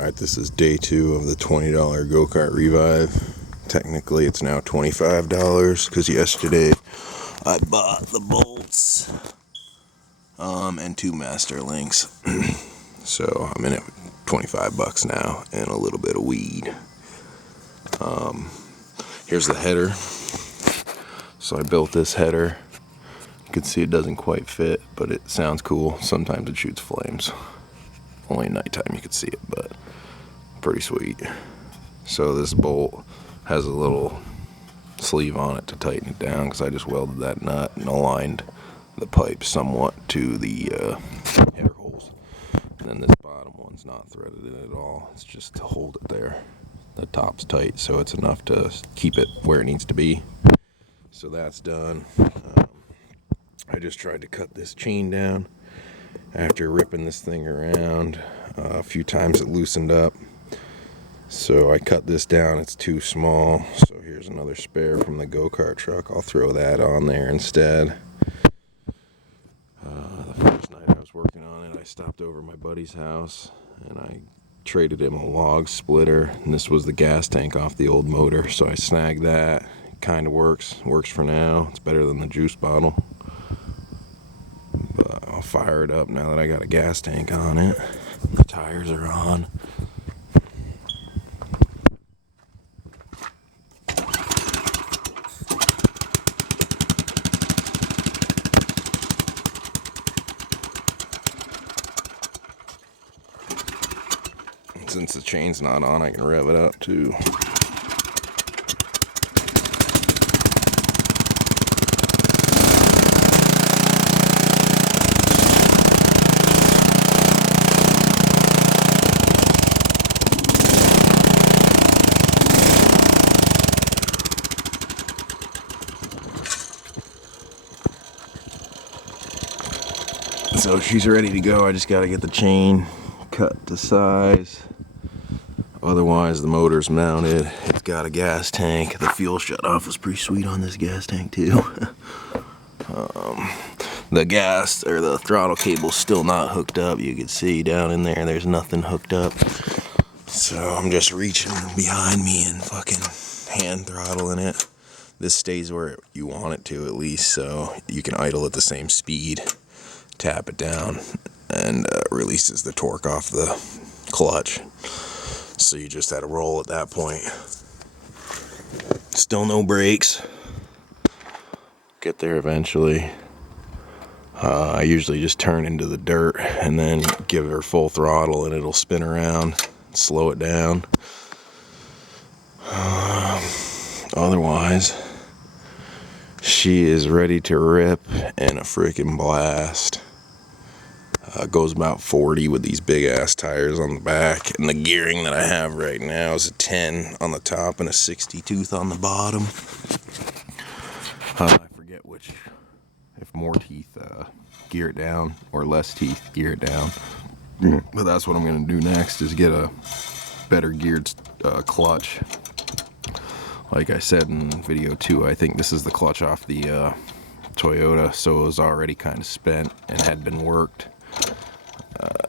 Alright, this is day 2 of the $20 go-kart revive. Technically it's now $25 because yesterday I bought the bolts and 2 master links. So I'm in it with $25 now and a little bit of weed. Here's the header. So I built this header. You can see it doesn't quite fit, but it sounds cool. Sometimes it shoots flames. Only at nighttime you can see it, but pretty sweet. So this bolt has a little sleeve on it to tighten it down because I just welded that nut and aligned the pipe somewhat to the header holes. And then this bottom one's not threaded in at all. It's just to hold it there. The top's tight, so it's enough to keep it where it needs to be. So that's done. I just tried to cut this chain down. After ripping this thing around a few times, it loosened up. So I cut this down. It's too small. So here's another spare from the go-kart truck. I'll throw that on there instead. The first night I was working on it, I stopped over at my buddy's house and I traded him a log splitter. And this was the gas tank off the old motor. So I snagged that. It kind of works. Works for now. It's better than the juice bottle. But I'll fire it up now that I got a gas tank on it. The tires are on. And since the chain's not on, I can rev it up too. So she's ready to go. I just got to get the chain cut to size. Otherwise, the motor's mounted. It's got a gas tank. The fuel shutoff was pretty sweet on this gas tank too. The gas or the throttle cable's still not hooked up. You can see down in there, there's nothing hooked up. So I'm just reaching behind me and fucking hand throttling it. This stays where you want it to at least, so you can idle at the same speed. Tap it down and releases the torque off the clutch. So you just had to roll at that point. Still no brakes. Get there eventually. I usually just turn into the dirt and then give her full throttle and it'll spin around, slow it down. Otherwise, she is ready to rip and a freaking blast. Goes about 40 with these big ass tires on the back, and the gearing that I have right now is a 10 on the top and a 60 tooth on the bottom. I forget which, if more teeth gear it down or less teeth gear it down, but that's what I'm going to do next, is get a better geared clutch. Like I said in video 2, I think this is the clutch off the Toyota, so it was already kind of spent and had been worked.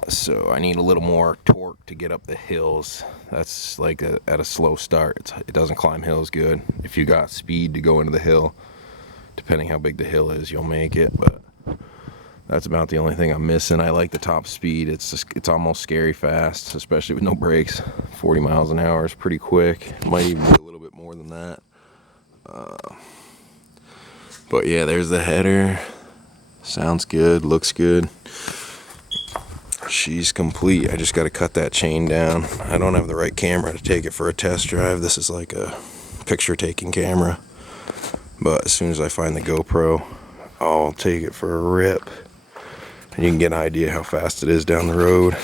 So I need a little more torque to get up the hills. That's like at a slow start. It doesn't climb hills good. If you got speed to go into the hill, depending how big the hill is, you'll make it. But that's about the only thing I'm missing. I like the top speed. It's almost scary fast, especially with no brakes. 40 miles an hour is pretty quick. It might even be a little bit more than that. But yeah, there's the header. Sounds good, looks good. She's complete. I just got to cut that chain down. I don't have the right camera to take it for a test drive. This is like a picture taking camera. But as soon as I find the GoPro, I'll take it for a rip. And you can get an idea how fast it is down the road.